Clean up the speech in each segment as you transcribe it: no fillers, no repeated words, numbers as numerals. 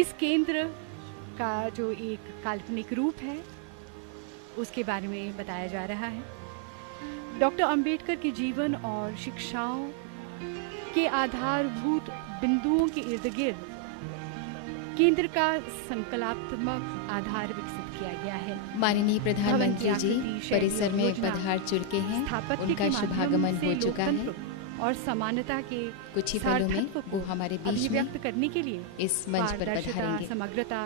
इस केंद्र का जो एक काल्पनिक रूप है उसके बारे में बताया जा रहा है। डॉक्टर अंबेडकर के जीवन और शिक्षाओं के आधारभूत बिंदुओं के इर्द गिर्द केंद्र का संकल्पात्मक आधार विकसित किया गया है। माननीय प्रधानमंत्री जी परिसर में पधार चुके हैं, उनका शुभागमन हो चुका है और समानता के कुछ ही पलों में वो हमारे बीच में व्यक्त करने के लिए इस मंच पर पधारेंगे। समग्रता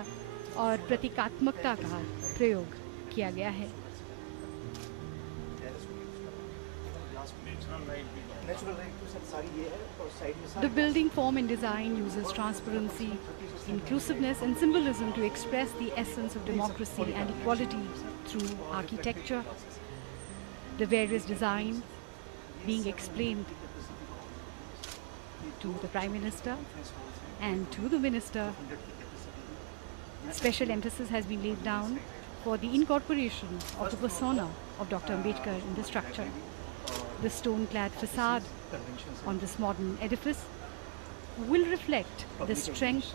और प्रतीकात्मकता का प्रयोग किया गया है। The building form and design uses transparency, inclusiveness and symbolism to express the essence of democracy and equality through architecture. The various designs being explained to the Prime Minister and to the Minister. Special emphasis has been laid down for the incorporation of the persona of Dr. Ambedkar in the structure. The stone-clad facade on this modern edifice will reflect the strength,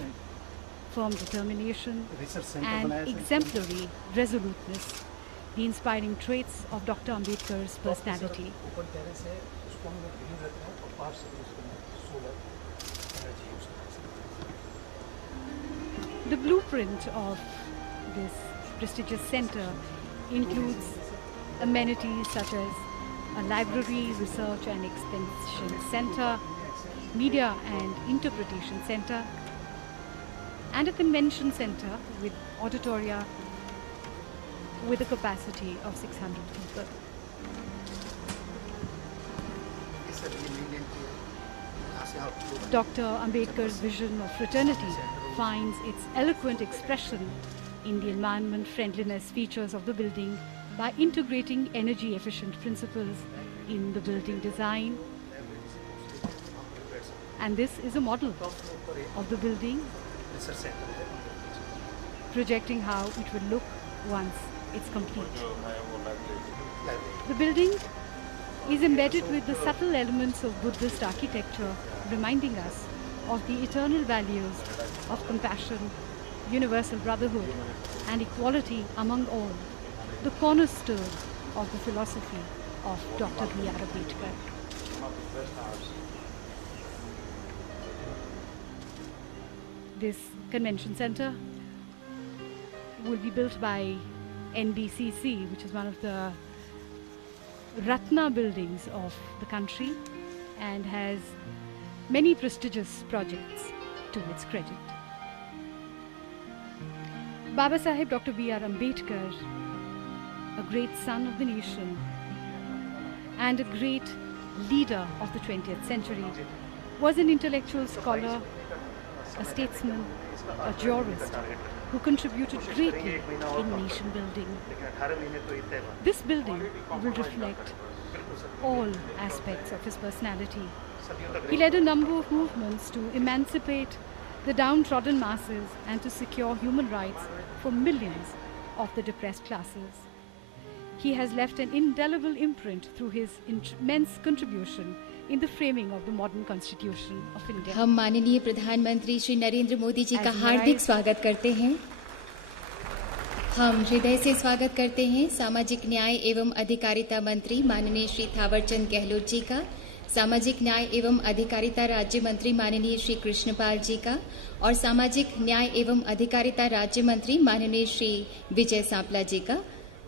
firm determination and exemplary resoluteness, the inspiring traits of Dr. Ambedkar's personality. The blueprint of this prestigious center includes amenities such as a library, research and extension center, media and interpretation center, and a convention center with auditoria with a capacity of 600 people. Dr. Ambedkar's vision of fraternity finds its eloquent expression in the environment friendliness features of the building by integrating energy efficient principles in the building design. And this is a model of the building, projecting how it will look once it's complete. The building is embedded with the subtle elements of Buddhist architecture, reminding us of the eternal values of compassion, universal brotherhood, and equality among all, the cornerstone of the philosophy of Dr. B.R. Ambedkar. This convention center will be built by NBCC, which is one of the Ratna buildings of the country and has many prestigious projects to its credit. Baba Saheb Dr. B.R. Ambedkar, a great son of the nation and a great leader of the 20th century, was an intellectual scholar, a statesman, a jurist who contributed greatly in nation building. This building will reflect all aspects of his personality. He led a number of movements to emancipate the downtrodden masses and to secure human rights for millions of the depressed classes. He has left an indelible imprint through his immense contribution in the framing of the modern constitution of India. हम माननीय प्रधानमंत्री श्री नरेंद्र मोदी जी का हार्दिक स्वागत करते हैं। हम हृदय से स्वागत करते हैं सामाजिक न्याय एवं अधिकारिता मंत्री माननीय श्री थावरचंद गहलोत जी का, सामाजिक न्याय एवं अधिकारिता राज्य मंत्री माननीय श्री कृष्णपाल जी का और सामाजिक न्याय एवं अधिकारिता राज्य मंत्री माननीय श्री विजय सांपला जी का।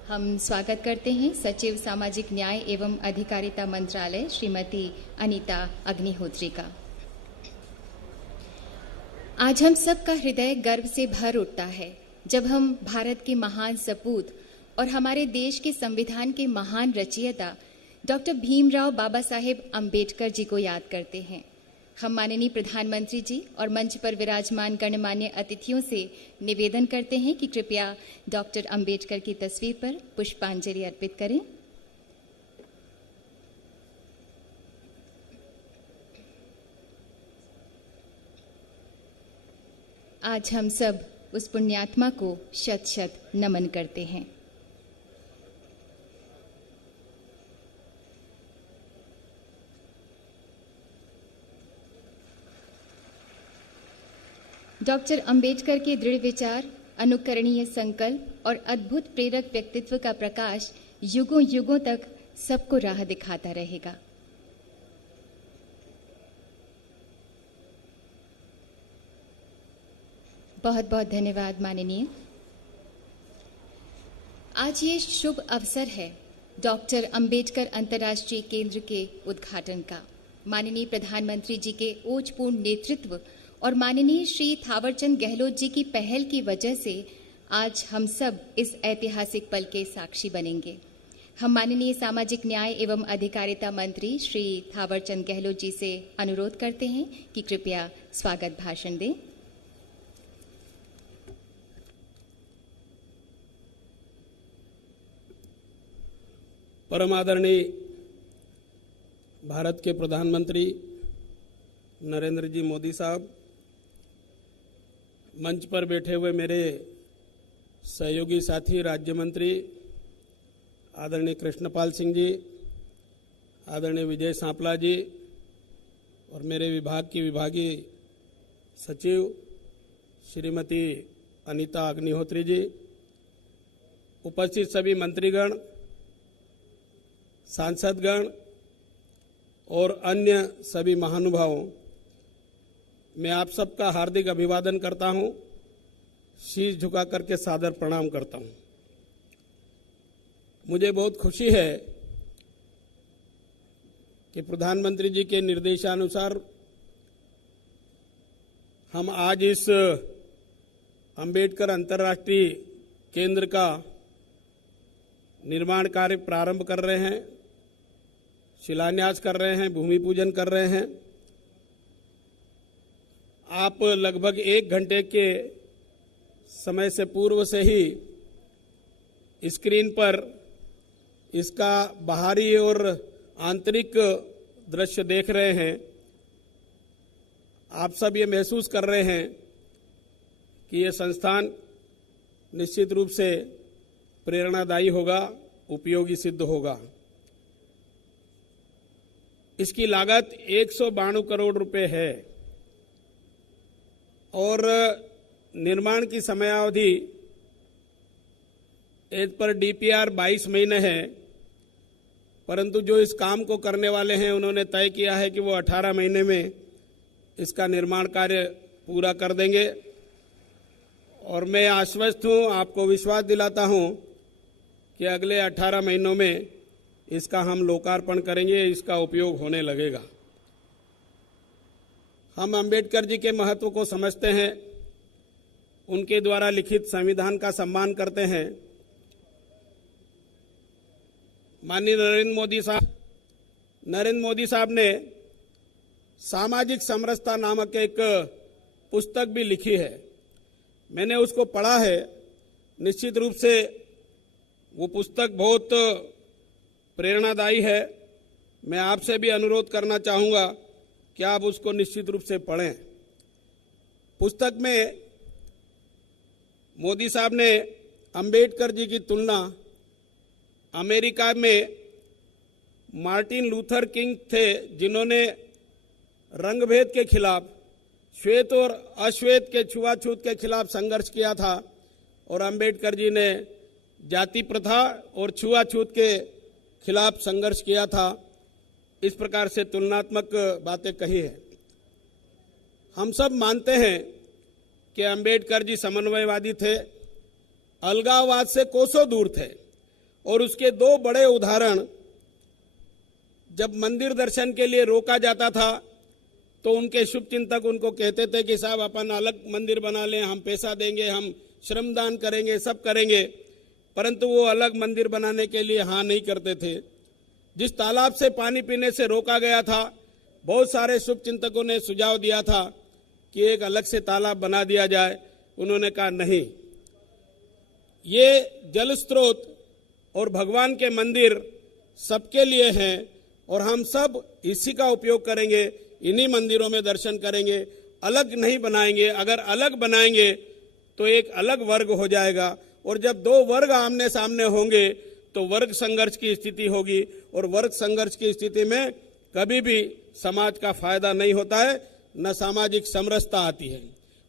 हम स्वागत करते हैं सचिव सामाजिक न्याय एवं अधिकारिता मंत्रालय श्रीमती अनीता अग्निहोत्री का। आज हम सबका हृदय गर्व से भर उठता है जब हम भारत के महान सपूत और हमारे देश के संविधान के महान रचयिता डॉक्टर भीमराव बाबा साहेब अम्बेडकर जी को याद करते हैं। हम माननीय प्रधानमंत्री जी और मंच पर विराजमान गणमान्य अतिथियों से निवेदन करते हैं कि कृपया डॉक्टर अम्बेडकर की तस्वीर पर पुष्पांजलि अर्पित करें। आज हम सब उस पुण्यात्मा को शत शत नमन करते हैं। डॉक्टर अंबेडकर के दृढ़ विचार, अनुकरणीय संकल्प और अद्भुत प्रेरक व्यक्तित्व का प्रकाश युगों युगों तक सबको राह दिखाता रहेगा। बहुत बहुत धन्यवाद माननीय। आज ये शुभ अवसर है डॉक्टर अंबेडकर अंतर्राष्ट्रीय केंद्र के उद्घाटन का। माननीय प्रधानमंत्री जी के ओजपूर्ण नेतृत्व और माननीय श्री थावरचंद गहलोत जी की पहल की वजह से आज हम सब इस ऐतिहासिक पल के साक्षी बनेंगे। हम माननीय सामाजिक न्याय एवं अधिकारिता मंत्री श्री थावरचंद गहलोत जी से अनुरोध करते हैं कि कृपया स्वागत भाषण दें। परम आदरणीय भारत के प्रधानमंत्री नरेंद्र जी मोदी साहब, मंच पर बैठे हुए मेरे सहयोगी साथी राज्य मंत्री आदरणीय कृष्णपाल सिंह जी, आदरणीय विजय सांपला जी और मेरे विभाग की विभागीय सचिव श्रीमती अनीता अग्निहोत्री जी, उपस्थित सभी मंत्रीगण, सांसदगण और अन्य सभी महानुभावों, मैं आप सबका हार्दिक अभिवादन करता हूं, शीश झुका करके सादर प्रणाम करता हूं। मुझे बहुत खुशी है कि प्रधानमंत्री जी के निर्देशानुसार हम आज इस अंबेडकर अंतर्राष्ट्रीय केंद्र का निर्माण कार्य प्रारंभ कर रहे हैं, शिलान्यास कर रहे हैं, भूमि पूजन कर रहे हैं। आप लगभग 1 घंटे के समय से पूर्व से ही स्क्रीन पर इसका बाहरी और आंतरिक दृश्य देख रहे हैं। आप सब ये महसूस कर रहे हैं कि ये संस्थान निश्चित रूप से प्रेरणादायी होगा, उपयोगी सिद्ध होगा। इसकी लागत 192 करोड़ रुपए है और निर्माण की समयावधि एज पर डीपीआर 22 महीने है, परंतु जो इस काम को करने वाले हैं उन्होंने तय किया है कि वो 18 महीने में इसका निर्माण कार्य पूरा कर देंगे। और मैं आश्वस्त हूं, आपको विश्वास दिलाता हूं कि अगले 18 महीनों में इसका हम लोकार्पण करेंगे, इसका उपयोग होने लगेगा। हम अंबेडकर जी के महत्व को समझते हैं, उनके द्वारा लिखित संविधान का सम्मान करते हैं। माननीय नरेंद्र मोदी साहब ने सामाजिक समरसता नामक एक पुस्तक भी लिखी है, मैंने उसको पढ़ा है। निश्चित रूप से वो पुस्तक बहुत प्रेरणादायी है। मैं आपसे भी अनुरोध करना चाहूँगा कि आप उसको निश्चित रूप से पढ़ें। पुस्तक में मोदी साहब ने अंबेडकर जी की तुलना अमेरिका में मार्टिन लूथर किंग थे, जिन्होंने रंगभेद के खिलाफ, श्वेत और अश्वेत के छुआछूत के खिलाफ संघर्ष किया था, और अंबेडकर जी ने जाति प्रथा और छुआछूत के खिलाफ संघर्ष किया था। इस प्रकार से तुलनात्मक बातें कही है। हम सब मानते हैं कि अंबेडकर जी समन्वयवादी थे, अलगाववाद से कोसों दूर थे, और उसके 2 बड़े उदाहरण, जब मंदिर दर्शन के लिए रोका जाता था तो उनके शुभचिंतक उनको कहते थे कि साहब अपन अलग मंदिर बना लें, हम पैसा देंगे, हम श्रमदान करेंगे, सब करेंगे, परंतु वो अलग मंदिर बनाने के लिए हाँ नहीं करते थे। जिस तालाब से पानी पीने से रोका गया था, बहुत सारे शुभचिंतकों ने सुझाव दिया था कि एक अलग से तालाब बना दिया जाए। उन्होंने कहा नहीं, ये जल स्रोत और भगवान के मंदिर सबके लिए हैं और हम सब इसी का उपयोग करेंगे, इन्हीं मंदिरों में दर्शन करेंगे, अलग नहीं बनाएंगे। अगर अलग बनाएंगे तो एक अलग वर्ग हो जाएगा, और जब 2 वर्ग आमने सामने होंगे तो वर्ग संघर्ष की स्थिति होगी, और वर्ग संघर्ष की स्थिति में कभी भी समाज का फायदा नहीं होता है, न सामाजिक समरसता आती है।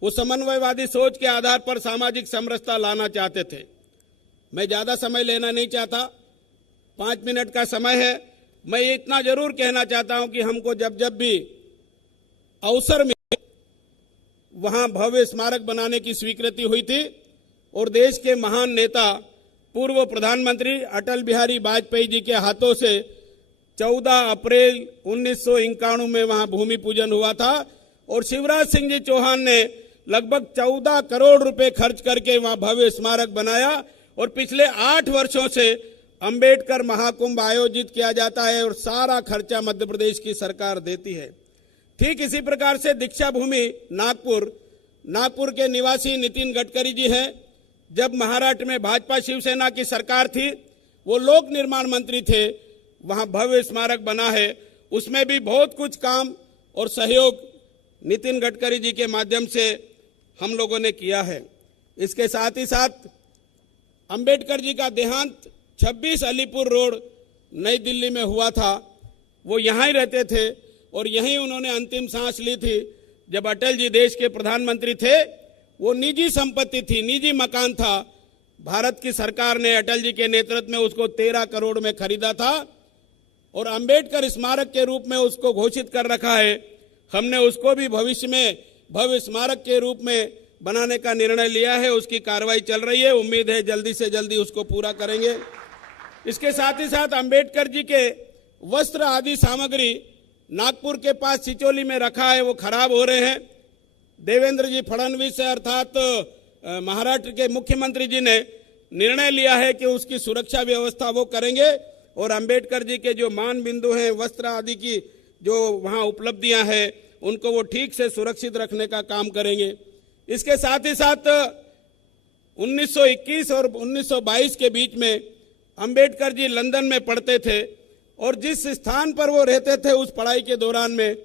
वो समन्वयवादी सोच के आधार पर सामाजिक समरसता लाना चाहते थे। मैं ज्यादा समय लेना नहीं चाहता, 5 मिनट का समय है। मैं ये इतना जरूर कहना चाहता हूं कि हमको जब जब भी अवसर मिले वहां भव्य स्मारक बनाने की स्वीकृति हुई थी और देश के महान नेता पूर्व प्रधानमंत्री अटल बिहारी वाजपेयी जी के हाथों से 14 अप्रैल 1991 में वहां भूमि पूजन हुआ था और शिवराज सिंह जी चौहान ने लगभग 14 करोड़ रुपए खर्च करके वहां भव्य स्मारक बनाया और पिछले 8 वर्षों से अंबेडकर महाकुंभ आयोजित किया जाता है और सारा खर्चा मध्य प्रदेश की सरकार देती है। ठीक इसी प्रकार से दीक्षा भूमि नागपुर के निवासी नितिन गडकरी जी हैं। जब महाराष्ट्र में भाजपा शिवसेना की सरकार थी, वो लोक निर्माण मंत्री थे, वहां भव्य स्मारक बना है। उसमें भी बहुत कुछ काम और सहयोग नितिन गडकरी जी के माध्यम से हम लोगों ने किया है। इसके साथ ही साथ अंबेडकर जी का देहांत 26 अलीपुर रोड नई दिल्ली में हुआ था। वो यहां ही रहते थे और यहीं उन्होंने अंतिम सांस ली थी। जब अटल जी देश के प्रधानमंत्री थे, वो निजी संपत्ति थी, निजी मकान था। भारत की सरकार ने अटल जी के नेतृत्व में उसको 13 करोड़ में खरीदा था और अंबेडकर स्मारक के रूप में उसको घोषित कर रखा है। हमने उसको भी भविष्य में भव्य स्मारक के रूप में बनाने का निर्णय लिया है। उसकी कार्रवाई चल रही है, उम्मीद है जल्दी से जल्दी उसको पूरा करेंगे। इसके साथ ही साथ अंबेडकर जी के वस्त्र आदि सामग्री नागपुर के पास चिचोली में रखा है, वो खराब हो रहे हैं। देवेंद्र जी फडणवीस अर्थात महाराष्ट्र के मुख्यमंत्री जी ने निर्णय लिया है कि उसकी सुरक्षा व्यवस्था वो करेंगे और अंबेडकर जी के जो मान बिंदु हैं, वस्त्र आदि की जो वहां उपलब्धियां हैं, उनको वो ठीक से सुरक्षित रखने का काम करेंगे। इसके साथ ही साथ 1921 और 1922 के बीच में अंबेडकर जी लंदन में पढ़ते थे और जिस स्थान पर वो रहते थे उस पढ़ाई के दौरान में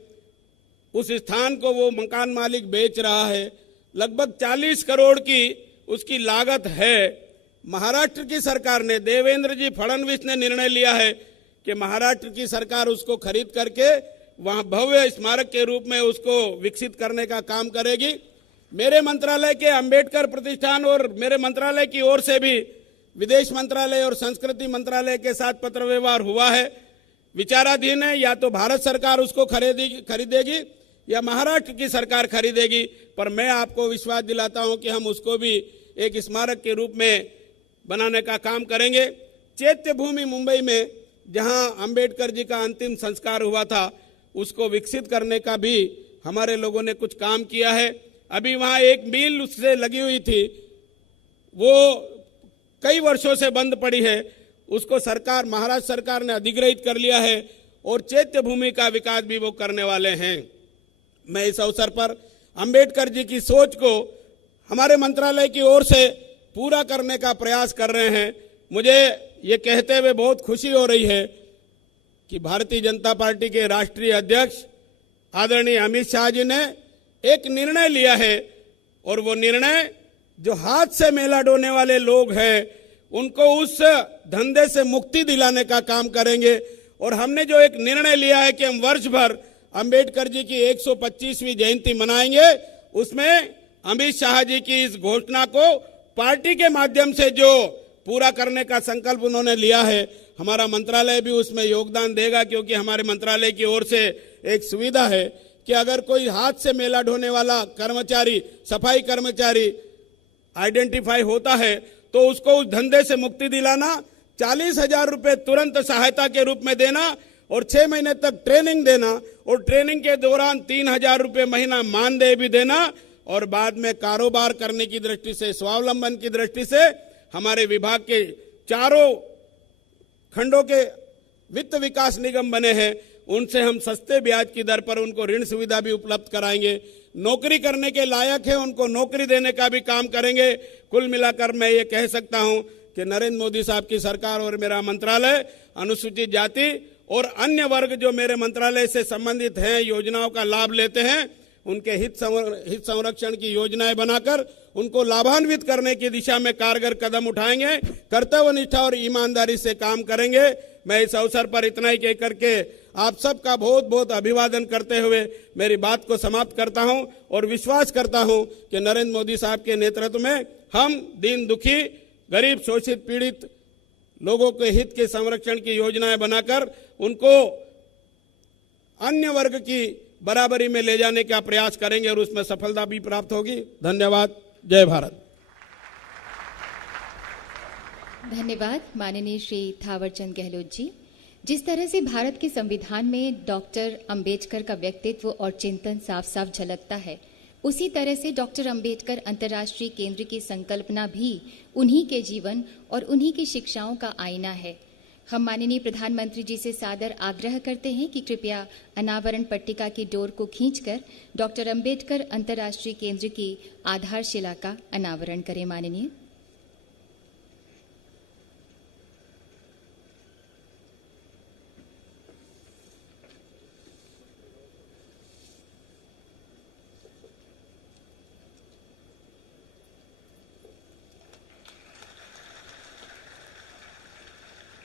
उस स्थान को वो मकान मालिक बेच रहा है। लगभग 40 करोड़ की उसकी लागत है। महाराष्ट्र की सरकार ने, देवेंद्र जी फडणवीस ने निर्णय लिया है कि महाराष्ट्र की सरकार उसको खरीद करके वहां भव्य स्मारक के रूप में उसको विकसित करने का काम करेगी। मेरे मंत्रालय के अंबेडकर प्रतिष्ठान और मेरे मंत्रालय की ओर से भी विदेश मंत्रालय और संस्कृति मंत्रालय के साथ पत्र व्यवहार हुआ है। विचाराधीन है, या तो भारत सरकार उसको खरीदेगी या महाराष्ट्र की सरकार खरीदेगी, पर मैं आपको विश्वास दिलाता हूं कि हम उसको भी एक स्मारक के रूप में बनाने का काम करेंगे। चैत्य भूमि मुंबई में जहां अंबेडकर जी का अंतिम संस्कार हुआ था, उसको विकसित करने का भी हमारे लोगों ने कुछ काम किया है। अभी वहां एक मिल उससे लगी हुई थी, वो कई वर्षों से बंद पड़ी है, उसको सरकार, महाराष्ट्र सरकार ने अधिग्रहित कर लिया है और चैत्य भूमि का विकास भी वो करने वाले हैं। मैं इस अवसर पर अंबेडकर जी की सोच को हमारे मंत्रालय की ओर से पूरा करने का प्रयास कर रहे हैं। मुझे ये कहते हुए बहुत खुशी हो रही है कि भारतीय जनता पार्टी के राष्ट्रीय अध्यक्ष आदरणीय अमित शाह जी ने एक निर्णय लिया है और वो निर्णय जो हाथ से मेला ढोने वाले लोग हैं उनको उस धंधे से मुक्ति दिलाने का काम करेंगे। और हमने जो एक निर्णय लिया है कि हम वर्ष भर अंबेडकर जी की 125वीं जयंती मनाएंगे, उसमें अमित शाह जी की इस घोषणा को पार्टी के माध्यम से जो पूरा करने का संकल्प उन्होंने लिया है, हमारा मंत्रालय भी उसमें योगदान देगा, क्योंकि हमारे मंत्रालय की ओर से एक सुविधा है कि अगर कोई हाथ से मेला ढोने वाला कर्मचारी, सफाई कर्मचारी आइडेंटिफाई होता है तो उसको उस धंधे से मुक्ति दिलाना, 40,000 रुपए तुरंत सहायता के रूप में देना और 6 महीने तक ट्रेनिंग देना और ट्रेनिंग के दौरान 3,000 रुपए महीना मानदेय भी देना और बाद में कारोबार करने की दृष्टि से, स्वावलंबन की दृष्टि से हमारे विभाग के चारों खंडों के वित्त विकास निगम बने हैं, उनसे हम सस्ते ब्याज की दर पर उनको ऋण सुविधा भी उपलब्ध कराएंगे। नौकरी करने के लायक है उनको नौकरी देने का भी काम करेंगे। कुल मिलाकर मैं ये कह सकता हूं कि नरेंद्र मोदी साहब की सरकार और मेरा मंत्रालय अनुसूचित जाति और अन्य वर्ग जो मेरे मंत्रालय से संबंधित हैं, योजनाओं का लाभ लेते हैं, उनके हित संरक्षण की योजनाएं बनाकर उनको लाभान्वित करने की दिशा में कारगर कदम उठाएंगे। कर्तव्य निष्ठा और ईमानदारी से काम करेंगे। मैं इस अवसर पर इतना ही कह करके आप सबका बहुत बहुत अभिवादन करते हुए मेरी बात को समाप्त करता हूं और विश्वास करता हूं कि नरेंद्र मोदी साहब के नेतृत्व में हम दीन दुखी, गरीब, शोषित, पीड़ित लोगों के हित के संरक्षण की योजनाएं बनाकर उनको अन्य वर्ग की बराबरी में ले जाने का प्रयास करेंगे और उसमें सफलता भी प्राप्त होगी। धन्यवाद। जय भारत। धन्यवाद माननीय श्री थावरचंद गहलोत जी। जिस तरह से भारत के संविधान में डॉक्टर अंबेडकर का व्यक्तित्व और चिंतन साफ साफ झलकता है, उसी तरह से डॉक्टर अंबेडकर अंतर्राष्ट्रीय केंद्र की संकल्पना भी उन्हीं के जीवन और उन्हीं की शिक्षाओं का आईना है। हम माननीय प्रधानमंत्री जी से सादर आग्रह करते हैं कि कृपया अनावरण पट्टिका की डोर को खींचकर डॉक्टर अंबेडकर अंतर्राष्ट्रीय केंद्र की आधारशिला का अनावरण करें। माननीय।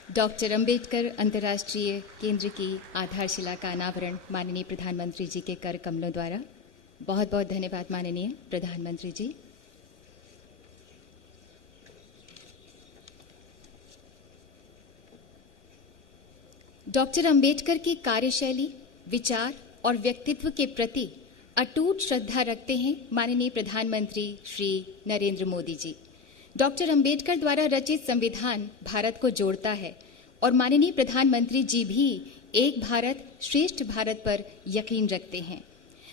डॉक्टर अंबेडकर अंतर्राष्ट्रीय केंद्र की आधारशिला का अनावरण माननीय प्रधानमंत्री जी के कर कमलों द्वारा। बहुत बहुत धन्यवाद माननीय प्रधानमंत्री जी। डॉक्टर अंबेडकर की कार्यशैली, विचार और व्यक्तित्व के प्रति अटूट श्रद्धा रखते हैं माननीय प्रधानमंत्री श्री नरेंद्र मोदी जी। डॉक्टर अंबेडकर द्वारा रचित संविधान भारत को जोड़ता है और माननीय प्रधानमंत्री जी भी एक भारत श्रेष्ठ भारत पर यकीन रखते हैं।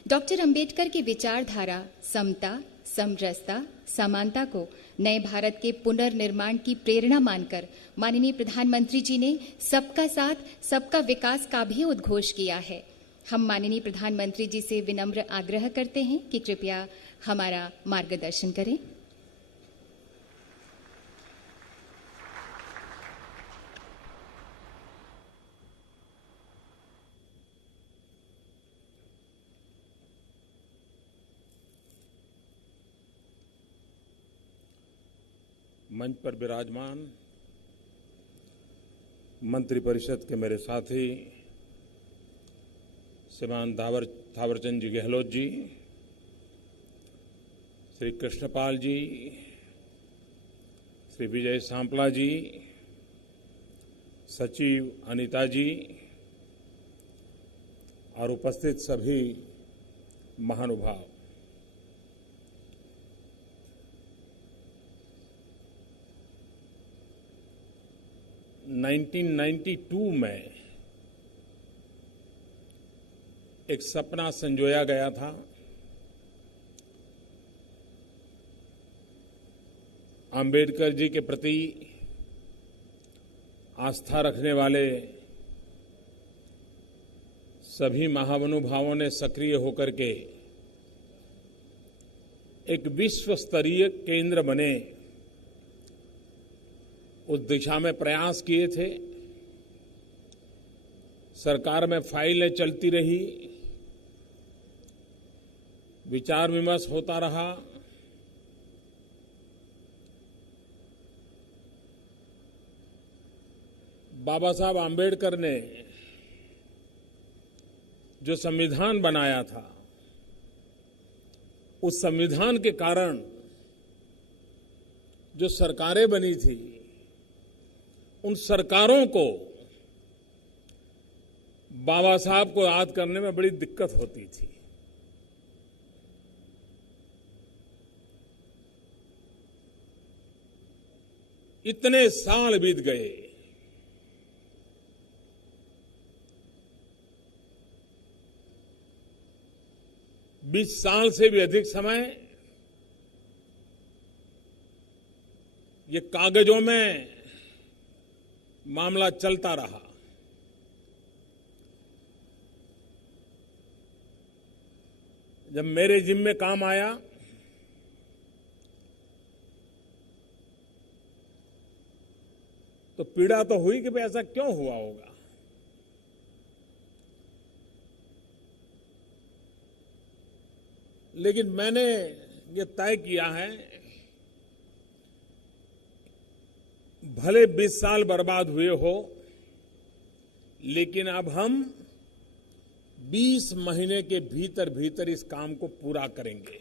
डॉक्टर अंबेडकर की विचारधारा समता, समरसता, समानता को नए भारत के पुनर्निर्माण की प्रेरणा मानकर माननीय प्रधानमंत्री जी ने सबका साथ, सबका विकास का भी उद्घोष किया है। हम माननीय प्रधानमंत्री जी से विनम्र आग्रह करते हैं कि कृपया हमारा मार्गदर्शन करें। मंच पर विराजमान मंत्रिपरिषद के मेरे साथी श्रीमान थावरचंद जी गहलोत जी, श्री कृष्णपाल जी, श्री विजय सांपला जी, सचिव अनीता जी और उपस्थित सभी महानुभाव, 1992 में एक सपना संजोया गया था। अंबेडकर जी के प्रति आस्था रखने वाले सभी महानुभावों ने सक्रिय होकर के एक विश्व स्तरीय केंद्र बने, उस दिशा में प्रयास किए थे। सरकार में फाइलें चलती रही, विचार विमर्श होता रहा। बाबा साहब आम्बेडकर ने जो संविधान बनाया था, उस संविधान के कारण जो सरकारें बनी थी, उन सरकारों को बाबा साहब को याद करने में बड़ी दिक्कत होती थी। इतने साल बीत गए, बीस साल से भी अधिक समय ये कागजों में मामला चलता रहा। जब मेरे जिम्मे काम आया, तो पीड़ा तो हुई कि भाई ऐसा क्यों हुआ होगा। लेकिन मैंने ये तय किया है, भले 20 साल बर्बाद हुए हो, लेकिन अब हम 20 महीने के भीतर भीतर इस काम को पूरा करेंगे।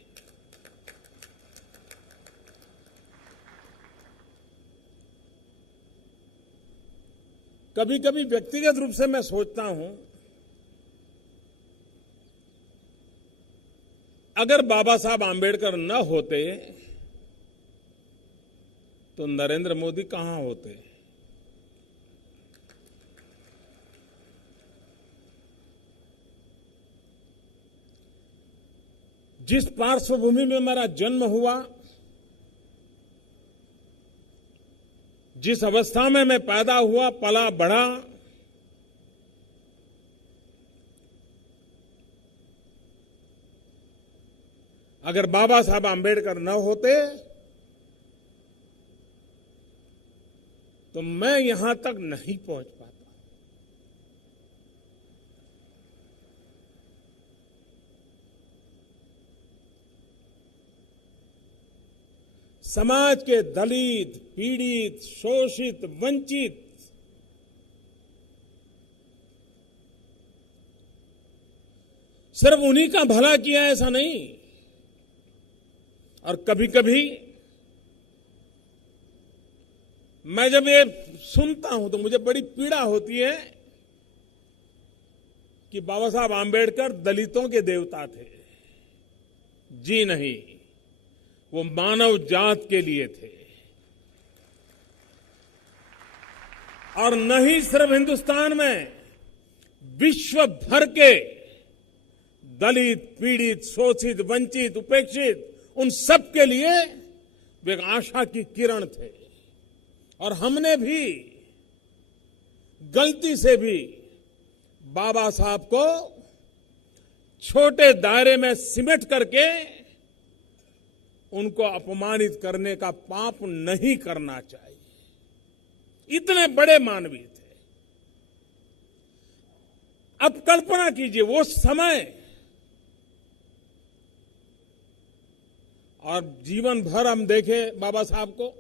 कभी कभी व्यक्तिगत रूप से मैं सोचता हूं, अगर बाबा साहब आंबेडकर न होते तो नरेंद्र मोदी कहां होते। जिस पार्श्वभूमि में मेरा जन्म हुआ, जिस अवस्था में मैं पैदा हुआ, पला बढ़ा, अगर बाबा साहब आंबेडकर न होते तो मैं यहां तक नहीं पहुंच पाता। समाज के दलित, पीड़ित, शोषित, वंचित, सिर्फ उन्हीं का भला किया ऐसा नहीं। और कभी कभी मैं जब ये सुनता हूं तो मुझे बड़ी पीड़ा होती है कि बाबा साहब आंबेडकर दलितों के देवता थे। जी नहीं, वो मानव जात के लिए थे। और न ही सिर्फ हिंदुस्तान में, विश्व भर के दलित, पीड़ित, शोषित, वंचित, उपेक्षित, उन सब के लिए वे एक आशा की किरण थे। और हमने भी गलती से भी बाबा साहब को छोटे दायरे में सिमट करके उनको अपमानित करने का पाप नहीं करना चाहिए। इतने बड़े मानवीय थे। अब कल्पना कीजिए वो समय और जीवन भर हम देखें बाबा साहब को,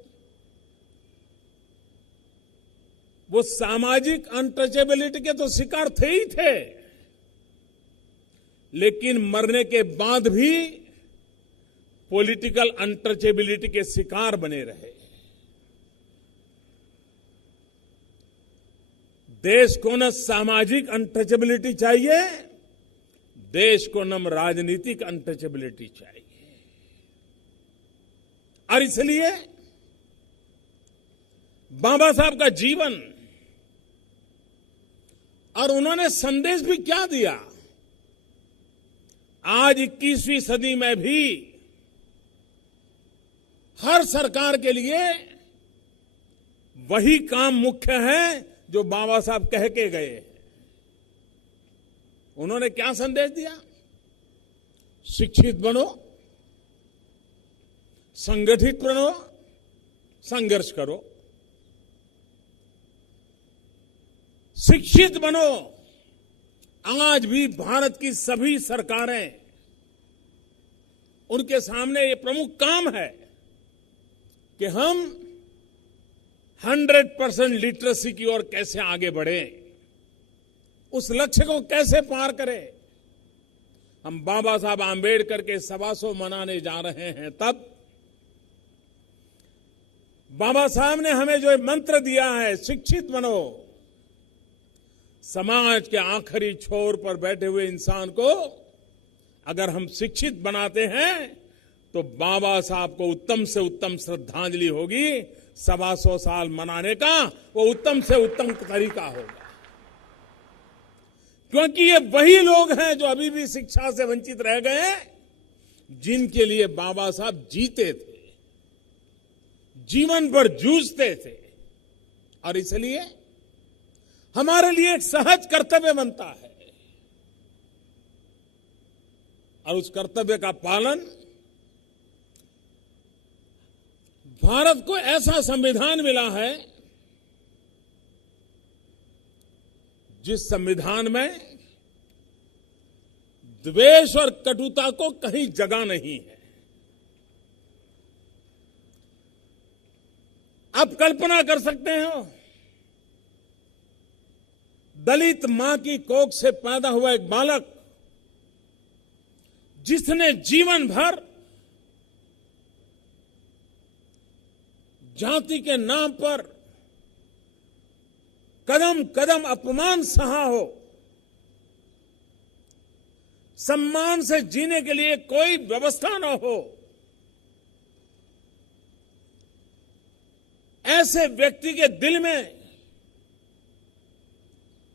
वो सामाजिक अनटचेबिलिटी के तो शिकार थे ही थे, लेकिन मरने के बाद भी पॉलिटिकल अनटचेबिलिटी के शिकार बने रहे। देश को न सामाजिक अनटचेबिलिटी चाहिए, देश को न राजनीतिक अनटचेबिलिटी चाहिए। और इसलिए बाबा साहब का जीवन और उन्होंने संदेश भी क्या दिया। आज 21वीं सदी में भी हर सरकार के लिए वही काम मुख्य है जो बाबा साहब कह के गए। उन्होंने क्या संदेश दिया? शिक्षित बनो, संगठित बनो, संघर्ष करो। शिक्षित बनो। आज भी भारत की सभी सरकारें, उनके सामने ये प्रमुख काम है कि हम 100% लिटरेसी की ओर कैसे आगे बढ़ें, उस लक्ष्य को कैसे पार करें। हम बाबा साहब आंबेडकर के 125 मनाने जा रहे हैं, तब बाबा साहब ने हमें जो मंत्र दिया है, शिक्षित बनो। समाज के आखिरी छोर पर बैठे हुए इंसान को अगर हम शिक्षित बनाते हैं तो बाबा साहब को उत्तम से उत्तम श्रद्धांजलि होगी। 125 साल मनाने का वो उत्तम से उत्तम तरीका होगा, क्योंकि ये वही लोग हैं जो अभी भी शिक्षा से वंचित रह गए, जिनके लिए बाबा साहब जीते थे, जीवन भर जूझते थे। और इसलिए हमारे लिए एक सहज कर्तव्य बनता है, और उस कर्तव्य का पालन भारत को ऐसा संविधान मिला है जिस संविधान में द्वेष और कटुता को कहीं जगह नहीं है। आप कल्पना कर सकते हो, दलित मां की कोख से पैदा हुआ एक बालक जिसने जीवन भर जाति के नाम पर कदम कदम अपमान सहा हो, सम्मान से जीने के लिए कोई व्यवस्था न हो, ऐसे व्यक्ति के दिल में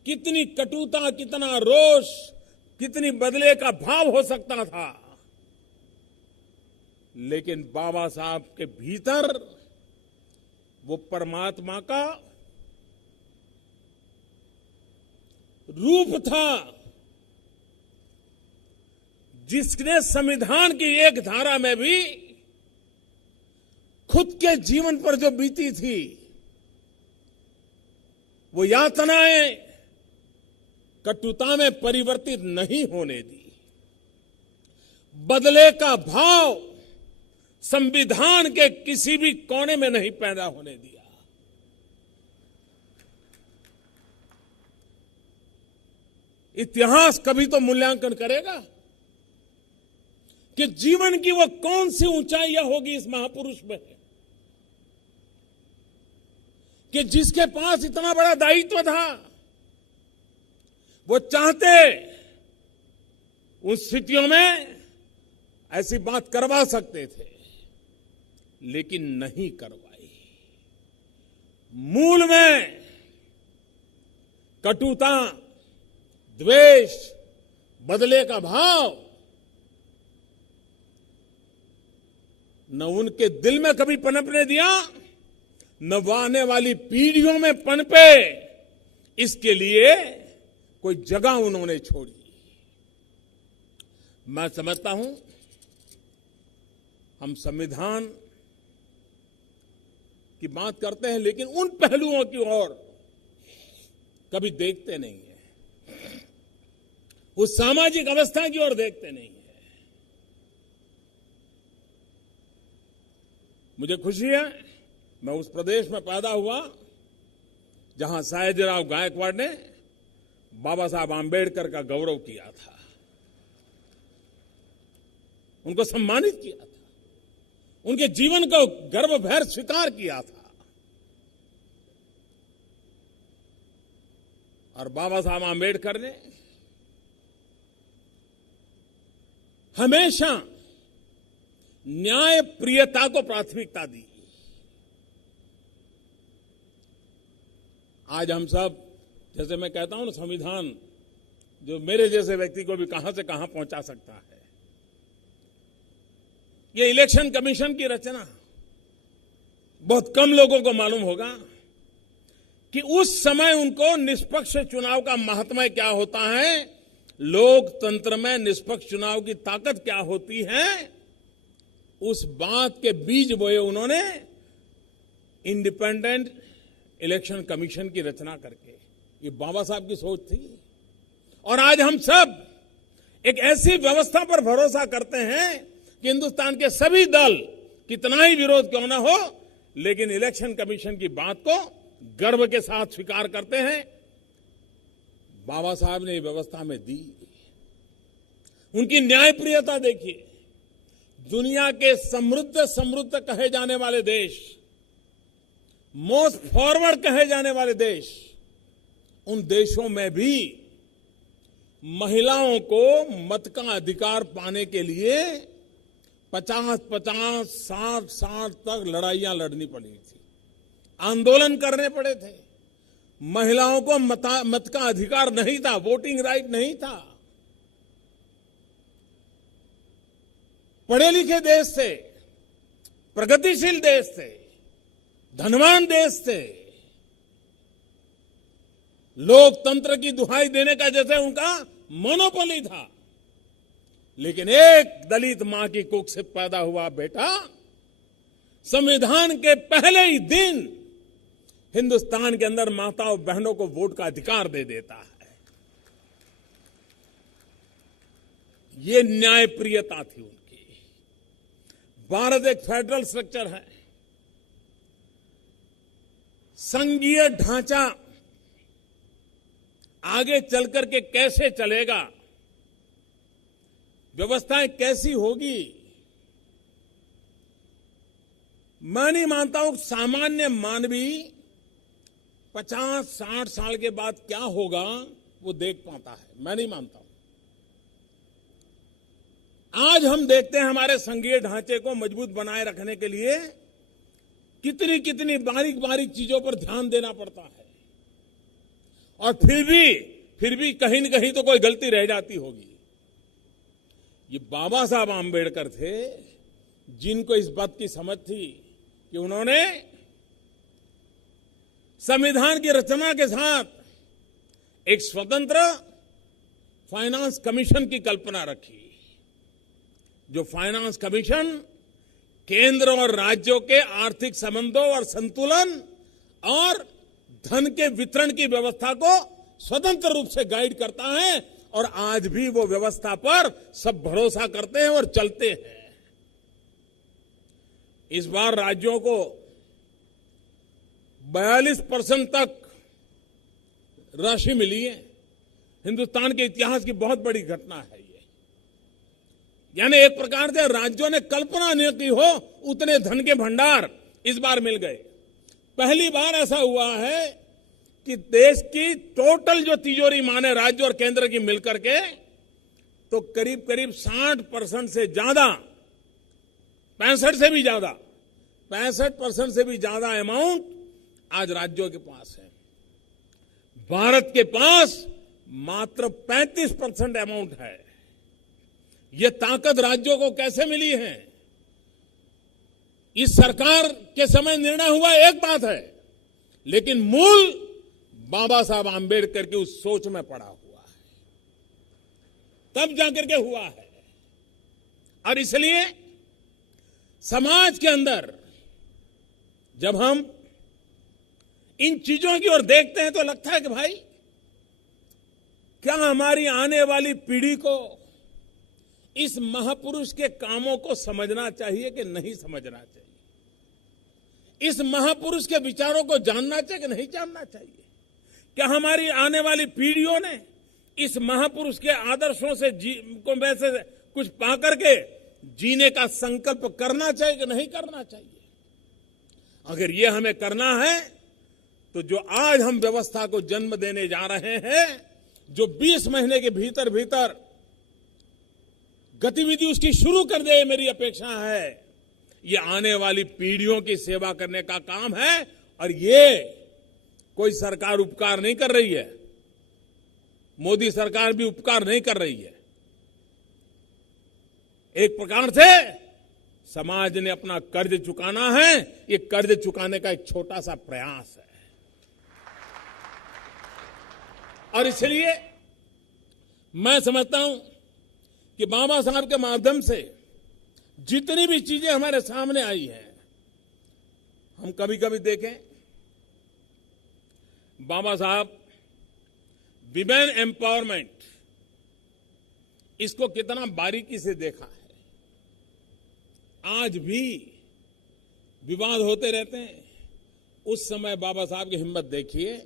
कितनी कटुता, कितना रोष, कितनी बदले का भाव हो सकता था। लेकिन बाबा साहब के भीतर वो परमात्मा का रूप था, जिसने संविधान की एक धारा में भी खुद के जीवन पर जो बीती थी, वो यातनाएं कटुता में परिवर्तित नहीं होने दी। बदले का भाव संविधान के किसी भी कोने में नहीं पैदा होने दिया। इतिहास कभी तो मूल्यांकन करेगा कि जीवन की वो कौन सी ऊंचाइयां होगी इस महापुरुष में, कि जिसके पास इतना बड़ा दायित्व था, वो चाहते उन स्थितियों में ऐसी बात करवा सकते थे, लेकिन नहीं करवाई। मूल में कटुता, द्वेष, बदले का भाव न उनके दिल में कभी पनपने दिया, न वो आने वाली पीढ़ियों में पनपे, इसके लिए कोई जगह उन्होंने छोड़ी। मैं समझता हूं हम संविधान की बात करते हैं, लेकिन उन पहलुओं की ओर कभी देखते नहीं है, उस सामाजिक अवस्था की ओर देखते नहीं है। मुझे खुशी है मैं उस प्रदेश में पैदा हुआ जहां सयाजीराव गायकवाड़ ने बाबा साहब आंबेडकर का गौरव किया था, उनको सम्मानित किया था, उनके जीवन को गर्वभर स्वीकार किया था। और बाबा साहब आंबेडकर ने हमेशा न्याय प्रियता को प्राथमिकता दी। आज हम सब, जैसे मैं कहता हूं ना, संविधान जो मेरे जैसे व्यक्ति को भी कहां से कहां पहुंचा सकता है। ये इलेक्शन कमीशन की रचना बहुत कम लोगों को मालूम होगा कि उस समय उनको निष्पक्ष चुनाव का महात्म्य क्या होता है, लोकतंत्र में निष्पक्ष चुनाव की ताकत क्या होती है, उस बात के बीज बोए उन्होंने इंडिपेंडेंट इलेक्शन कमीशन की रचना करके। ये बाबा साहब की सोच थी। और आज हम सब एक ऐसी व्यवस्था पर भरोसा करते हैं कि हिंदुस्तान के सभी दल कितना ही विरोध क्यों ना हो, लेकिन इलेक्शन कमीशन की बात को गर्व के साथ स्वीकार करते हैं। बाबा साहब ने व्यवस्था में दी। उनकी न्यायप्रियता देखिए। दुनिया के समृद्ध कहे जाने वाले देश, मोस्ट फॉरवर्ड कहे जाने वाले देश, उन देशों में भी महिलाओं को मत का अधिकार पाने के लिए 50-50, 60-60 तक लड़ाइयां लड़नी पड़ी थी, आंदोलन करने पड़े थे। महिलाओं को मत का अधिकार नहीं था, वोटिंग राइट नहीं था। पढ़े लिखे देश थे, प्रगतिशील देश थे, धनवान देश थे, लोकतंत्र की दुहाई देने का जैसे उनका मोनोपोली था। लेकिन एक दलित मां की कुख से पैदा हुआ बेटा संविधान के पहले ही दिन हिंदुस्तान के अंदर माताओं बहनों को वोट का अधिकार दे देता है। ये न्यायप्रियता थी उनकी। भारत एक फेडरल स्ट्रक्चर है। संघीय ढांचा आगे चलकर के कैसे चलेगा, व्यवस्थाएं कैसी होगी। मैं नहीं मानता हूं सामान्य मानवी 50-60 साल के बाद क्या होगा वो देख पाता है, मैं नहीं मानता हूं। आज हम देखते हैं हमारे संघीय ढांचे को मजबूत बनाए रखने के लिए कितनी कितनी बारीक बारीक चीजों पर ध्यान देना पड़ता है, और फिर भी कहीं न कहीं तो कोई गलती रह जाती होगी। ये बाबा साहब आंबेडकर थे जिनको इस बात की समझ थी कि उन्होंने संविधान की रचना के साथ एक स्वतंत्र फाइनेंस कमीशन की कल्पना रखी। जो फाइनेंस कमीशन केंद्र और राज्यों के आर्थिक संबंधों और संतुलन और धन के वितरण की व्यवस्था को स्वतंत्र रूप से गाइड करता है, और आज भी वो व्यवस्था पर सब भरोसा करते हैं और चलते हैं। इस बार राज्यों को 42% तक राशि मिली है। हिंदुस्तान के इतिहास की बहुत बड़ी घटना है ये। यानी एक प्रकार से राज्यों ने कल्पना नहीं की हो उतने धन के भंडार इस बार मिल गए। पहली बार ऐसा हुआ है कि देश की टोटल जो तिजोरी माने राज्य और केंद्र की मिलकर के तो करीब करीब 60% से ज्यादा, 65% से भी ज्यादा अमाउंट आज राज्यों के पास है। भारत के पास मात्र 35% अमाउंट है। ये ताकत राज्यों को कैसे मिली है? इस सरकार के समय निर्णय हुआ एक बात है, लेकिन मूल बाबा साहब आंबेडकर की उस सोच में पड़ा हुआ है, तब जाकर के हुआ है। और इसलिए समाज के अंदर जब हम इन चीजों की ओर देखते हैं तो लगता है कि भाई क्या हमारी आने वाली पीढ़ी को इस महापुरुष के कामों को समझना चाहिए कि नहीं समझना चाहिए? इस महापुरुष के विचारों को जानना चाहिए कि नहीं जानना चाहिए? क्या हमारी आने वाली पीढ़ियों ने इस महापुरुष के आदर्शों से में से कुछ पाकर के जीने का संकल्प करना चाहिए कि नहीं करना चाहिए? अगर ये हमें करना है तो जो आज हम व्यवस्था को जन्म देने जा रहे हैं, जो 20 महीने के भीतर भीतर गतिविधि उसकी शुरू कर दे, मेरी अपेक्षा है। ये आने वाली पीढ़ियों की सेवा करने का काम है, और ये कोई सरकार उपकार नहीं कर रही है। मोदी सरकार भी उपकार नहीं कर रही है। एक प्रकार से समाज ने अपना कर्ज चुकाना है। ये कर्ज चुकाने का एक छोटा सा प्रयास है, और इसलिए मैं समझता हूं कि बाबा साहब के माध्यम से जितनी भी चीजें हमारे सामने आई हैं, हम कभी कभी देखें बाबा साहब विमेन एम्पावरमेंट, इसको कितना बारीकी से देखा है। आज भी विवाद होते रहते हैं। उस समय बाबा साहब की हिम्मत देखिए।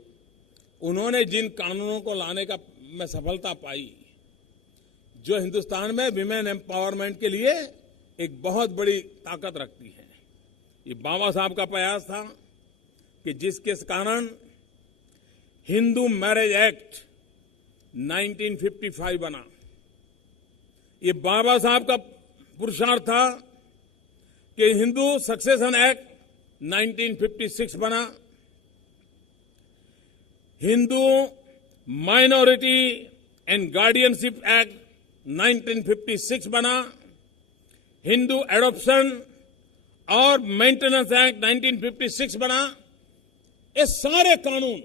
उन्होंने जिन कानूनों को लाने का में सफलता पाई, जो हिंदुस्तान में विमेन एम्पावरमेंट के लिए एक बहुत बड़ी ताकत रखती है। ये बाबा साहब का प्रयास था कि जिसके कारण हिंदू मैरिज एक्ट 1955 बना। ये बाबा साहब का पुरुषार्थ था कि हिंदू सक्सेशन एक्ट 1956 बना। Hindu minority and guardianship act 1956 बना। हिंदू एडॉप्शन और मेंटेनेंस एक्ट 1956 बना। ये सारे कानून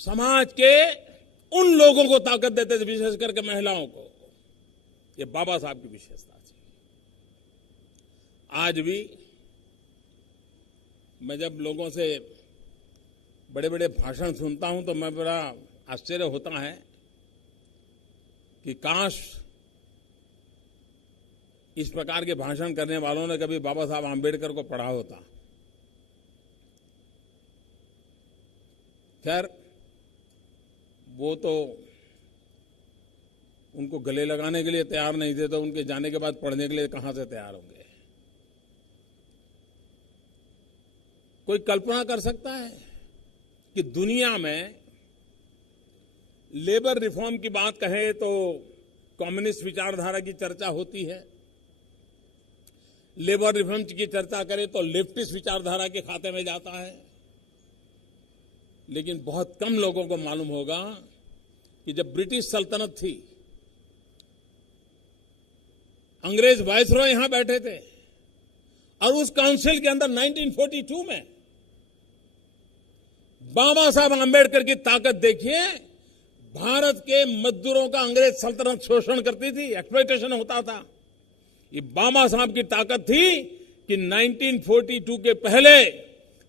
समाज के उन लोगों को ताकत देते थे, विशेष करके महिलाओं को। ये बाबा साहब की विशेषता थी। आज भी मैं जब लोगों से बड़े बड़े भाषण सुनता हूं तो मैं बड़ा आश्चर्य होता है कि काश इस प्रकार के भाषण करने वालों ने कभी बाबा साहब आंबेडकर को पढ़ा होता। खैर, वो तो उनको गले लगाने के लिए तैयार नहीं थे तो उनके जाने के बाद पढ़ने के लिए कहां से तैयार होंगे? कोई कल्पना कर सकता है कि दुनिया में लेबर रिफॉर्म की बात कहे तो कम्युनिस्ट विचारधारा की चर्चा होती है, लेबर रिफॉर्म की चर्चा करें तो लेफ्टिस्ट विचारधारा के खाते में जाता है। लेकिन बहुत कम लोगों को मालूम होगा कि जब ब्रिटिश सल्तनत थी, अंग्रेज वायसरॉय यहां बैठे थे और उस काउंसिल के अंदर 1942 में बाबा साहब आंबेडकर की ताकत देखिए। भारत के मजदूरों का अंग्रेज सल्तनत शोषण करती थी, एक्सप्लॉयटेशन होता था। ये बाबा साहब की ताकत थी कि 1942 के पहले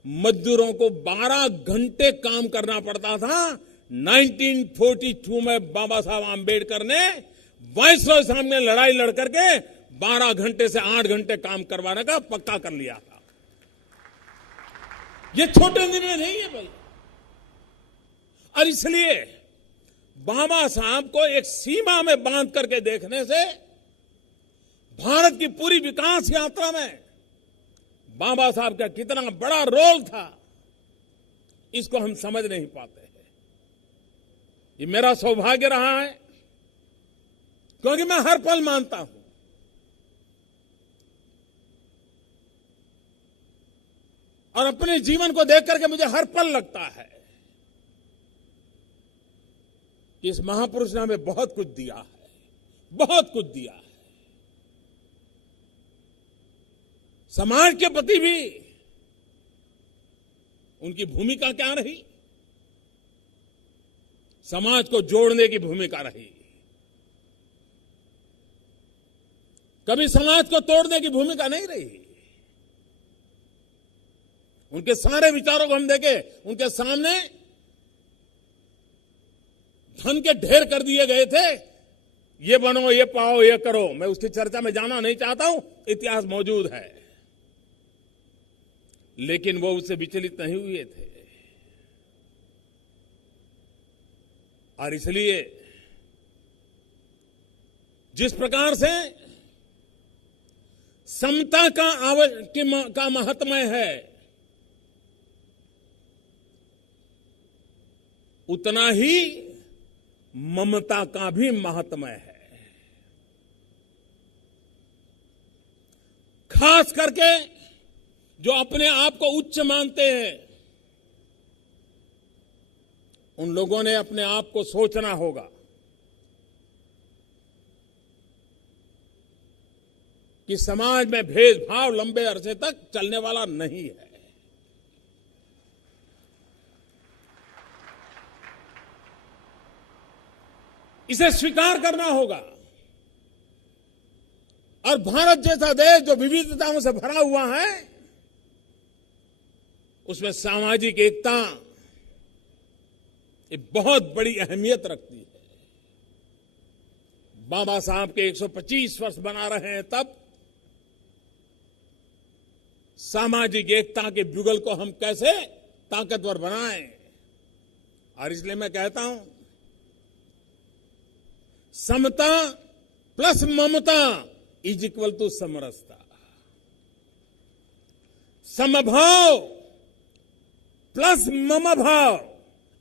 मजदूरों को 12 घंटे काम करना पड़ता था। 1942 में बाबा साहब आंबेडकर ने वायसरॉय सामने लड़ाई लड़ करके 12 घंटे से 8 घंटे काम करवाने का पक्का कर लिया था। ये छोटे निर्णय नहीं है भाई। और इसलिए बाबा साहब को एक सीमा में बांध करके देखने से भारत की पूरी विकास यात्रा में बाबा साहब का कितना बड़ा रोल था, इसको हम समझ नहीं पाते हैं। ये मेरा सौभाग्य रहा है क्योंकि मैं हर पल मानता हूं और अपने जीवन को देख करके मुझे हर पल लगता है कि इस महापुरुष ने हमें बहुत कुछ दिया है, बहुत कुछ दिया है। समाज के प्रति भी उनकी भूमिका क्या रही? समाज को जोड़ने की भूमिका रही, कभी समाज को तोड़ने की भूमिका नहीं रही। उनके सारे विचारों को हम देखें, उनके सामने धन के ढेर कर दिए गए थे, ये बनो, ये पाओ, ये करो। मैं उसकी चर्चा में जाना नहीं चाहता हूं, इतिहास मौजूद है। लेकिन वो उससे विचलित नहीं हुए थे और इसलिए जिस प्रकार से समता का महत्व है, उतना ही ममता का भी महत्व है। खास करके जो अपने आप को उच्च मानते हैं, उन लोगों ने अपने आप को सोचना होगा कि समाज में भेदभाव लंबे अरसे तक चलने वाला नहीं है। इसे स्वीकार करना होगा। और भारत जैसा देश जो विविधताओं से भरा हुआ है, उसमें सामाजिक एकता एक बहुत बड़ी अहमियत रखती है। बाबा साहब के 125 वर्ष बना रहे हैं, तब सामाजिक एकता के युगल को हम कैसे ताकतवर बनाएं। और इसलिए मैं कहता हूं, समता प्लस ममता इज इक्वल टू समरसता। समभाव प्लस मम भाव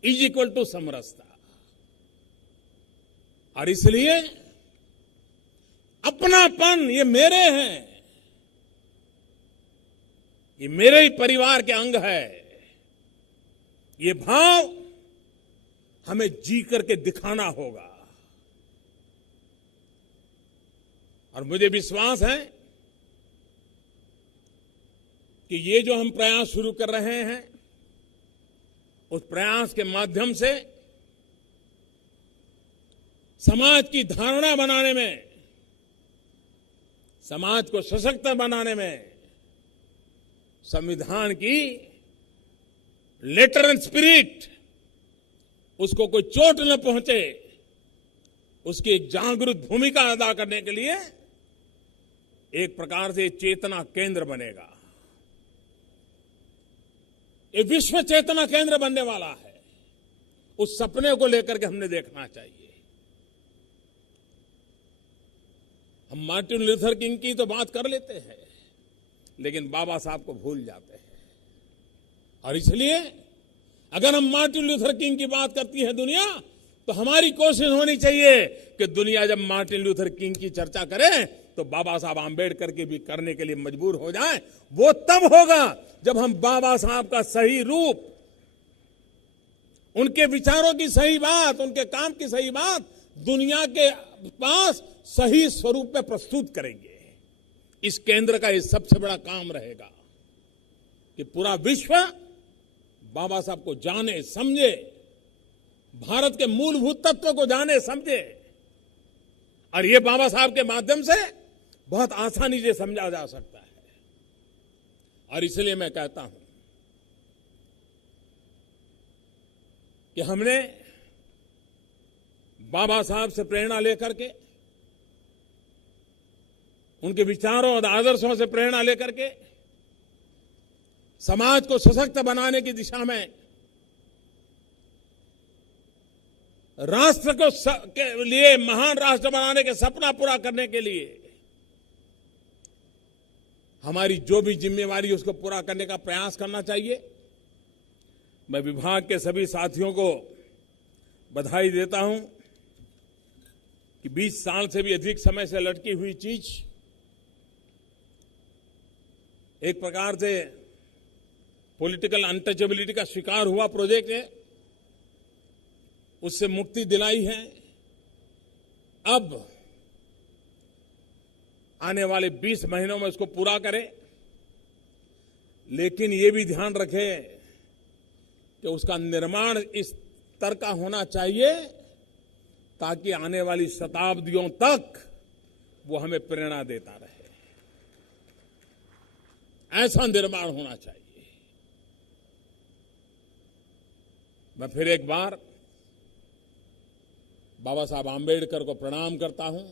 इज इक्वल टू समरसता। और इसलिए अपनापन, ये मेरे हैं, ये मेरे ही परिवार के अंग है, ये भाव हमें जी करके दिखाना होगा। और मुझे विश्वास है कि ये जो हम प्रयास शुरू कर रहे हैं, उस प्रयास के माध्यम से समाज की धारणा बनाने में, समाज को सशक्त बनाने में, संविधान की लेटर एंड स्पिरिट, उसको कोई चोट न पहुंचे, उसकी एक जागरूक भूमिका अदा करने के लिए एक प्रकार से चेतना केंद्र बनेगा। ये विश्व चेतना केंद्र बनने वाला है। उस सपने को लेकर के हमने देखना चाहिए। हम मार्टिन लूथर किंग की तो बात कर लेते हैं, लेकिन बाबा साहब को भूल जाते हैं। और इसलिए अगर हम मार्टिन लूथर किंग की बात करती है दुनिया, तो हमारी कोशिश होनी चाहिए कि दुनिया जब मार्टिन लूथर किंग की चर्चा करे तो बाबा साहब आंबेडकर की भी करने के लिए मजबूर हो जाए। वो तब होगा जब हम बाबा साहब का सही रूप, उनके विचारों की सही बात, उनके काम की सही बात दुनिया के पास सही स्वरूप में प्रस्तुत करेंगे। इस केंद्र का ये सबसे बड़ा काम रहेगा कि पूरा विश्व बाबा साहब को जाने समझे, भारत के मूलभूत तत्व को जाने समझे। और ये बाबा साहब के माध्यम से बहुत आसानी से समझा जा सकता है। और इसलिए मैं कहता हूं कि हमने बाबा साहब से प्रेरणा लेकर के, उनके विचारों और आदर्शों से प्रेरणा लेकर के समाज को सशक्त बनाने की दिशा में, राष्ट्र को के लिए महान राष्ट्र बनाने के सपना पूरा करने के लिए हमारी जो भी जिम्मेवारी उसको पूरा करने का प्रयास करना चाहिए। मैं विभाग के सभी साथियों को बधाई देता हूं कि 20 साल से भी अधिक समय से लटकी हुई चीज एक प्रकार से पॉलिटिकल अनटचेबिलिटी का शिकार हुआ प्रोजेक्ट है, उससे मुक्ति दिलाई है। अब आने वाले 20 महीनों में उसको पूरा करें, लेकिन ये भी ध्यान रखें कि उसका निर्माण इस स्तर का होना चाहिए ताकि आने वाली शताब्दियों तक वो हमें प्रेरणा देता रहे। ऐसा निर्माण होना चाहिए। मैं फिर एक बार बाबा साहब आंबेडकर को प्रणाम करता हूं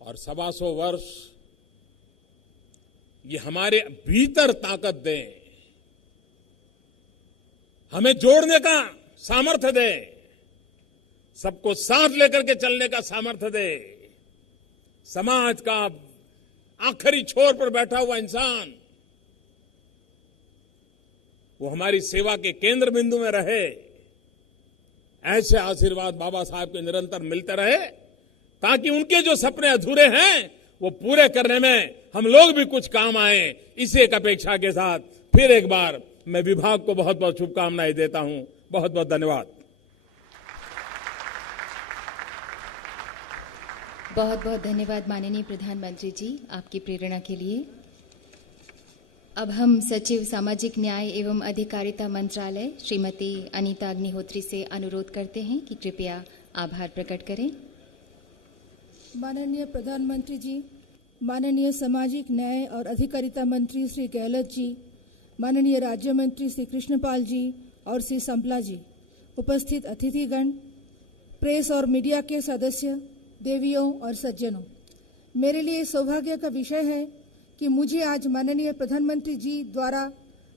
और 125 वर्ष ये हमारे भीतर ताकत दे, हमें जोड़ने का सामर्थ्य दे, सबको साथ लेकर के चलने का सामर्थ्य दे। समाज का आखिरी छोर पर बैठा हुआ इंसान वो हमारी सेवा के केंद्र बिंदु में रहे। ऐसे आशीर्वाद बाबा साहब के निरंतर मिलते रहे ताकि उनके जो सपने अधूरे हैं वो पूरे करने में हम लोग भी कुछ काम आए। इसी एक अपेक्षा के साथ फिर एक बार मैं विभाग को बहुत बहुत शुभकामनाएं देता हूं। बहुत बहुत धन्यवाद। बहुत बहुत धन्यवाद माननीय प्रधानमंत्री जी आपकी प्रेरणा के लिए। अब हम सचिव सामाजिक न्याय एवं अधिकारिता मंत्रालय श्रीमती अनीता अग्निहोत्री से अनुरोध करते हैं कि कृपया आभार प्रकट करें। माननीय प्रधानमंत्री जी, माननीय सामाजिक न्याय और अधिकारिता मंत्री श्री गहलोत जी, माननीय राज्य मंत्री श्री कृष्णपाल जी और श्री संपला जी, उपस्थित अतिथिगण, प्रेस और मीडिया के सदस्य, देवियों और सज्जनों, मेरे लिए सौभाग्य का विषय है कि मुझे आज माननीय प्रधानमंत्री जी द्वारा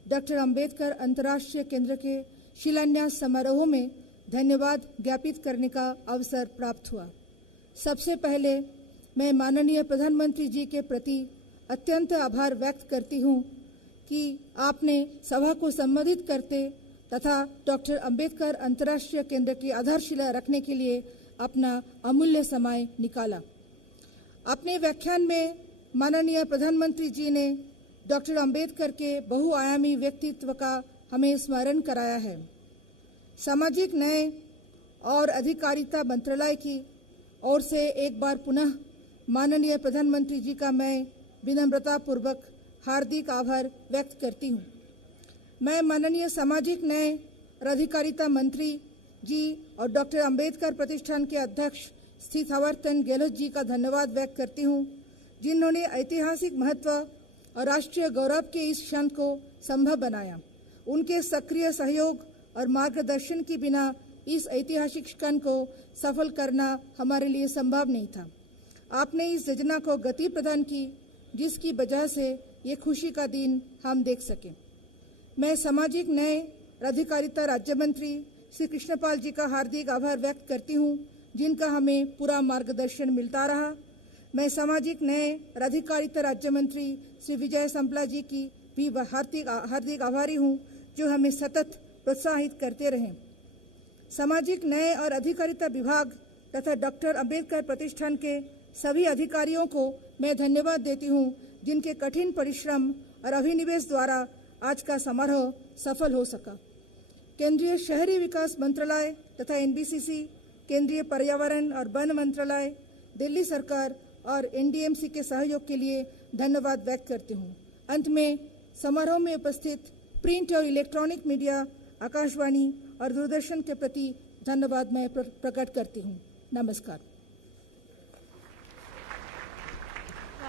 डॉक्टर अंबेडकर अंतर्राष्ट्रीय केंद्र के शिलान्यास समारोह में धन्यवाद ज्ञापित करने का अवसर प्राप्त हुआ। सबसे पहले मैं माननीय प्रधानमंत्री जी के प्रति अत्यंत आभार व्यक्त करती हूं कि आपने सभा को संबोधित करते तथा डॉक्टर अंबेडकर अंतर्राष्ट्रीय केंद्र की आधारशिला रखने के लिए अपना अमूल्य समय निकाला। अपने व्याख्यान में माननीय प्रधानमंत्री जी ने डॉक्टर अंबेडकर के बहुआयामी व्यक्तित्व का हमें स्मरण कराया है। सामाजिक न्याय और अधिकारिता मंत्रालय की ओर से एक बार पुनः माननीय प्रधानमंत्री जी का मैं विनम्रता पूर्वक हार्दिक आभार व्यक्त करती हूँ। मैं माननीय सामाजिक न्याय और अधिकारिता मंत्री जी और डॉक्टर अंबेडकर प्रतिष्ठान के अध्यक्ष श्री थावरचंद गहलोत जी का धन्यवाद व्यक्त करती हूँ, जिन्होंने ऐतिहासिक महत्व और राष्ट्रीय गौरव के इस क्षण को संभव बनाया। उनके सक्रिय सहयोग और मार्गदर्शन के बिना इस ऐतिहासिक क्षण को सफल करना हमारे लिए संभव नहीं था। आपने इस योजना को गति प्रदान की, जिसकी वजह से ये खुशी का दिन हम देख सके। मैं सामाजिक न्याय और अधिकारिता राज्य मंत्री श्री कृष्णपाल जी का हार्दिक आभार व्यक्त करती हूँ, जिनका हमें पूरा मार्गदर्शन मिलता रहा। मैं सामाजिक न्याय और अधिकारिता राज्य मंत्री श्री विजय संपला जी की भी हार्दिक आभारी हूँ, जो हमें सतत प्रोत्साहित करते रहें। सामाजिक न्याय और अधिकारिता विभाग तथा डॉक्टर अंबेडकर प्रतिष्ठान के सभी अधिकारियों को मैं धन्यवाद देती हूँ, जिनके कठिन परिश्रम और अभिनिवेश द्वारा आज का समारोह सफल हो सका। केंद्रीय शहरी विकास मंत्रालय तथा एनबीसीसी, केंद्रीय पर्यावरण और वन मंत्रालय, दिल्ली सरकार और एनडीएमसी के सहयोग के लिए धन्यवाद व्यक्त करती हूँ। अंत में समारोह में उपस्थित प्रिंट और इलेक्ट्रॉनिक मीडिया, आकाशवाणी और दूरदर्शन के प्रति धन्यवाद मैं प्रकट करती हूँ। नमस्कार।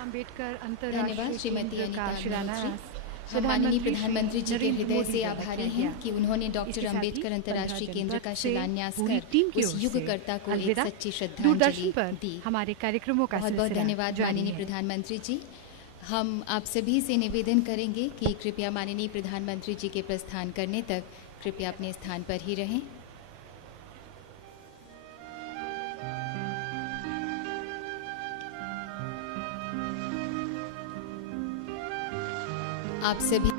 अंबेडकर धन्यवाद अंतर्राष्ट्रीय श्रीमती केंद्र अनिता का अग्निहोत्री। शिलान्यास हम माननीय प्रधानमंत्री जी के नरेंद्र हृदय मोदी से द्वारा आभारी किया हैं गया। कि उन्होंने डॉक्टर इसके साथ ही अंबेडकर अंतर्राष्ट्रीय 15 केंद्र का जनवरी से शिलान्यास पूरी कर टीम की उस ओर से युगकर्ता को एक अलविदा। सच्ची दूरदर्शन श्रद्धांजलि पर दी। हमारे कार्यक्रमों का बहुत बहुत सिलसिला धन्यवाद जारी माननीय है। प्रधानमंत्री जी। हम आप सभी से निवेदन करेंगे कि कृपया माननीय प्रधानमंत्री जी के प्रस्थान करने तक कृपया अपने स्थान पर ही रहें। आप सभी